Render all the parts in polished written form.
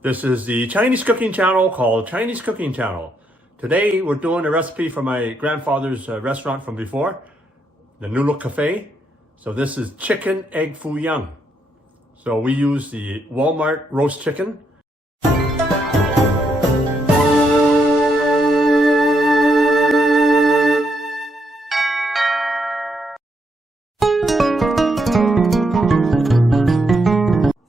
This is the Chinese cooking channel called Chinese Cooking Channel. Today we're doing a recipe from my grandfather's restaurant from before, the New Look Cafe. So this is Chicken Egg Foo Yung. So we use the Walmart roast chicken.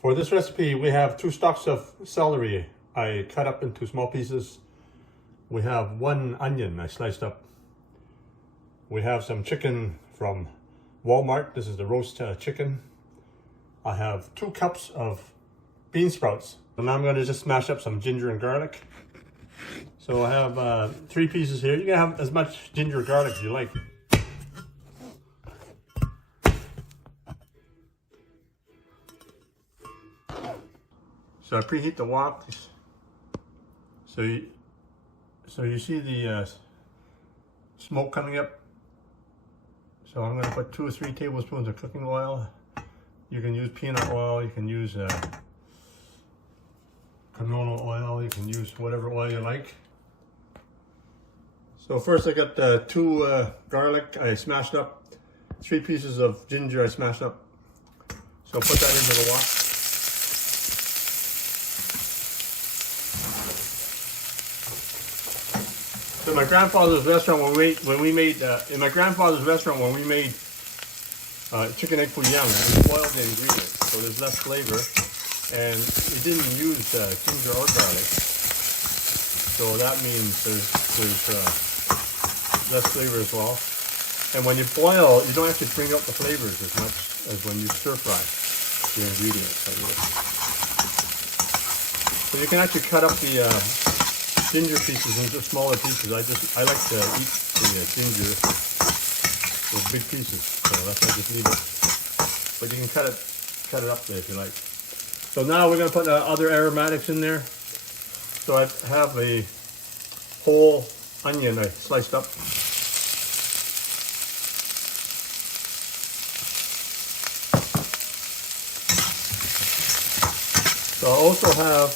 For this recipe, we have 2 stalks of celery I cut up into small pieces. We have 1 onion I sliced up. We have some chicken from Walmart. This is the roast chicken. I have 2 cups of bean sprouts. And now I'm going to just smash up some ginger and garlic. So I have 3 pieces here. You can have as much ginger and garlic as you like. So I preheat the wok. So you see the smoke coming up. So I'm going to put 2 or 3 tablespoons of cooking oil. You can use peanut oil. You can use canola oil. You can use whatever oil you like. So first I got 2 garlic I smashed up. 3 pieces of ginger I smashed up. So put that into the wok. So my grandfather's restaurant when we made chicken egg foo young, we boiled the ingredients, so there's less flavor, and we didn't use ginger or garlic, so that means there's less flavor as well. And when you boil, you don't actually bring out the flavors as much as when you stir fry the ingredients like this. So you can actually cut up the ginger pieces into smaller pieces. I like to eat the ginger with big pieces, so that's why I just leave it. But you can cut it up there if you like. So now we're going to put other aromatics in there. So I have a whole onion I sliced up. So I also have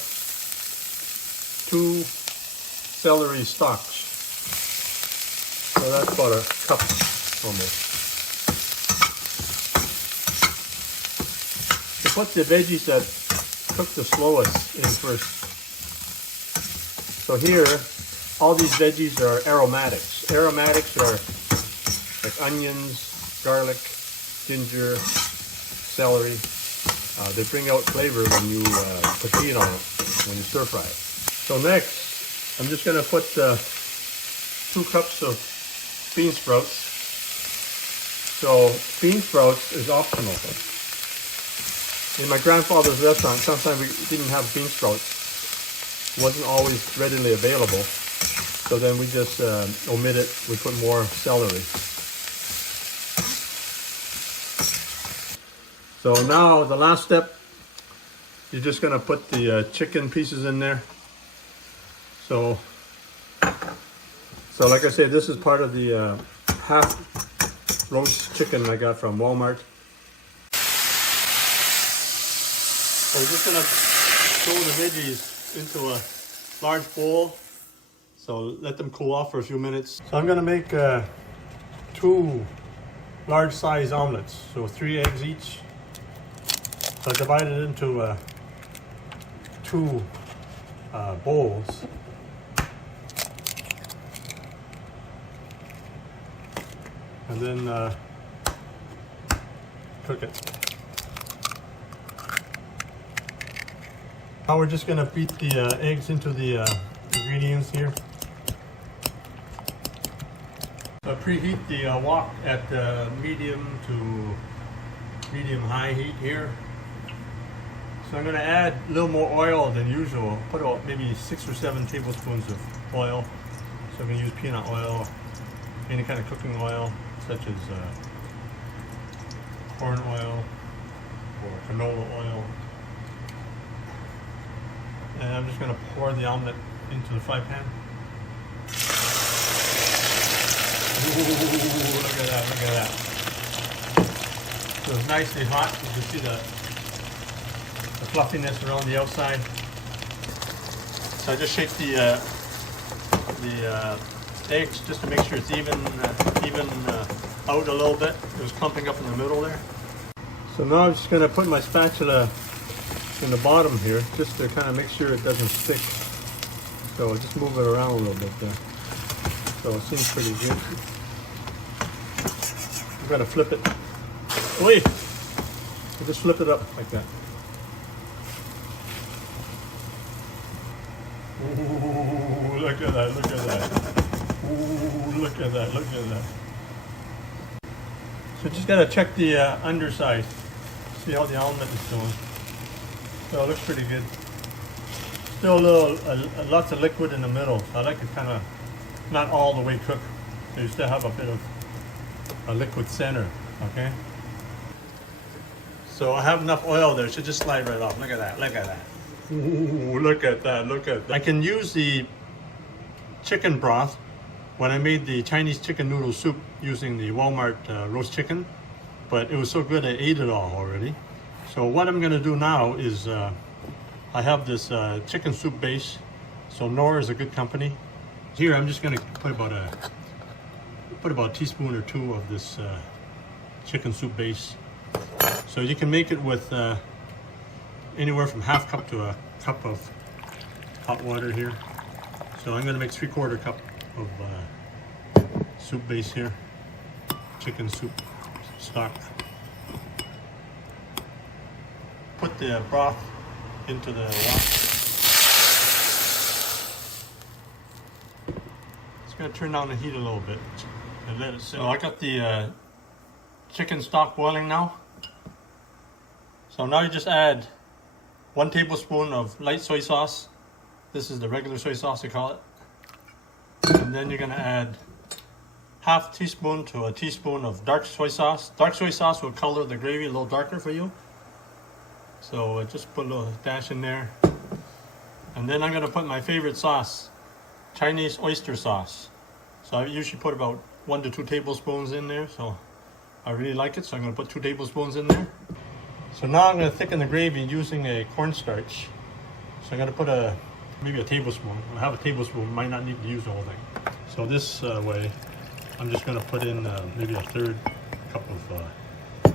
2 celery stalks. So that's about a cup almost. To put the veggies that cook the slowest in first. So here, all these veggies are aromatics. Aromatics are like onions, garlic, ginger, celery. They bring out flavor when you put heat on it, when you stir fry it. So next, I'm just going to put 2 cups of bean sprouts. So bean sprouts is optional. In my grandfather's restaurant, sometimes we didn't have bean sprouts. It wasn't always readily available. So then we just omit it. We put more celery. So now the last step, you're just going to put the chicken pieces in there. So like I said, this is part of the half roast chicken I got from Walmart. So we're just gonna throw the veggies into a large bowl. So let them cool off for a few minutes. So I'm gonna make 2 large size omelets. So 3 eggs each. So I divided it into 2 bowls. And then cook it. Now we're just going to beat the eggs into the ingredients here. So preheat the wok at medium to medium-high heat here. So I'm going to add a little more oil than usual. Put about maybe 6 or 7 tablespoons of oil. So I'm going to use peanut oil, any kind of cooking oil, such as corn oil or canola oil. And I'm just going to pour the omelet into the fry pan. Ooh, look at that, look at that. So it's nicely hot. You can see the fluffiness around the outside. So I just shake the eggs just to make sure it's even out a little bit. It was clumping up in the middle there. So now I'm just going to put my spatula in the bottom here just to kind of make sure it doesn't stick. So I'll just move it around a little bit there. So it seems pretty good. I'm going to flip it. Wait! So just flip it up like that. Ooh, look at that, look at that. Ooh, look at that, look at that. So just gotta check the underside. See how the omelet is doing. So it looks pretty good. Still lots of liquid in the middle. I like it kind of not all the way cooked. So you still have a bit of a liquid center, okay? So I have enough oil there, so just slide right off. Look at that, look at that. Ooh, look at that, look at that. I can use the chicken broth when I made the Chinese chicken noodle soup using the Walmart roast chicken, but it was so good I ate it all already. So what I'm going to do now is I have this chicken soup base. So Knorr is a good company. Here I'm just going to put about a teaspoon or two of this chicken soup base. So you can make it with anywhere from half cup to a cup of hot water here. So I'm going to make 3/4 cup of soup base here, chicken soup stock. Put the broth into the wok. It's going to turn down the heat a little bit and let it simmer. So I got the chicken stock boiling now. So now you just add 1 tablespoon of light soy sauce. This is the regular soy sauce they call it. And then you're going to add half teaspoon to a teaspoon of dark soy sauce. Dark soy sauce will color the gravy a little darker for you. So just put a little dash in there. And then I'm going to put my favorite sauce, Chinese oyster sauce. So I usually put about 1 to 2 tablespoons in there. So I really like it, so I'm going to put 2 tablespoons in there. So now I'm going to thicken the gravy using a cornstarch. So I'm going to put maybe a tablespoon. I have a tablespoon, might not need to use the whole thing. So this way, I'm just going to put in maybe a 1/3 cup of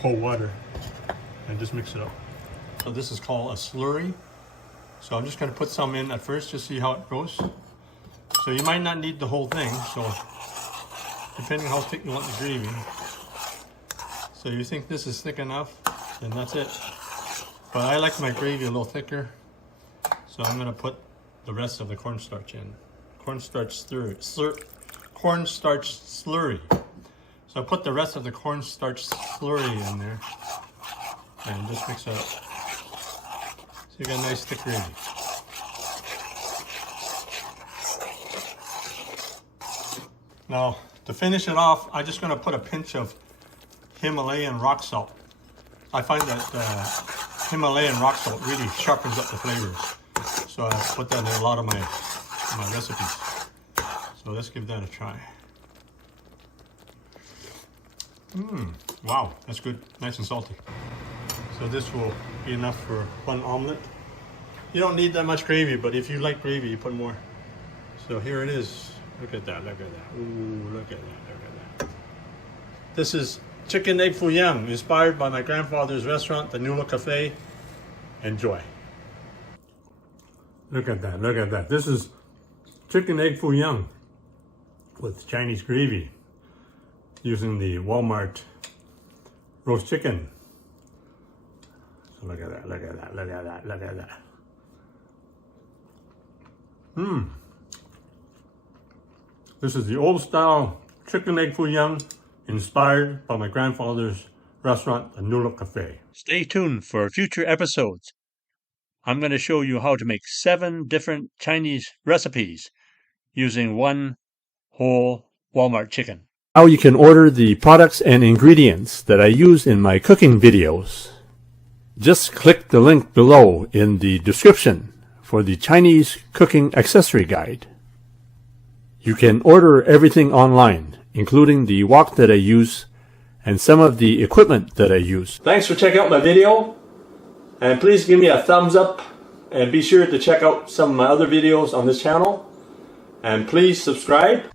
cold water and just mix it up. So this is called a slurry. So I'm just going to put some in at first to see how it goes. So you might not need the whole thing, so depending how thick you want the gravy. So you think this is thick enough, then that's it. But I like my gravy a little thicker, so I'm going to put the rest of the cornstarch in. Cornstarch slurry. Cornstarch slurry. So I put the rest of the cornstarch slurry in there and just mix it up. So you got a nice thick gravy. Now to finish it off, I'm just going to put a pinch of Himalayan rock salt. I find that Himalayan rock salt really sharpens up the flavors. So I put that in a lot of my recipes. So let's give that a try. Wow, that's good. Nice and salty. So this will be enough for 1 omelet. You don't need that much gravy, but if you like gravy, you put more. So here it is. Look at that, look at that. Ooh, look at that, look at that. This is Chicken Egg Foo Yung, inspired by my grandfather's restaurant, the Nula Cafe. Enjoy. Look at that, look at that. This is Chicken Egg Foo Yung with Chinese gravy using the Walmart roast chicken. So look at that, look at that, look at that, look at that. This is the old style Chicken Egg Foo Yung, inspired by my grandfather's restaurant, the Nula Cafe. Stay tuned for future episodes. I'm going to show you how to make 7 different Chinese recipes using 1 whole Walmart chicken. Now you can order the products and ingredients that I use in my cooking videos. Just click the link below in the description for the Chinese cooking accessory guide. You can order everything online, including the wok that I use and some of the equipment that I use. Thanks for checking out my video, and please give me a thumbs up And be sure to check out some of my other videos on this channel. And please subscribe.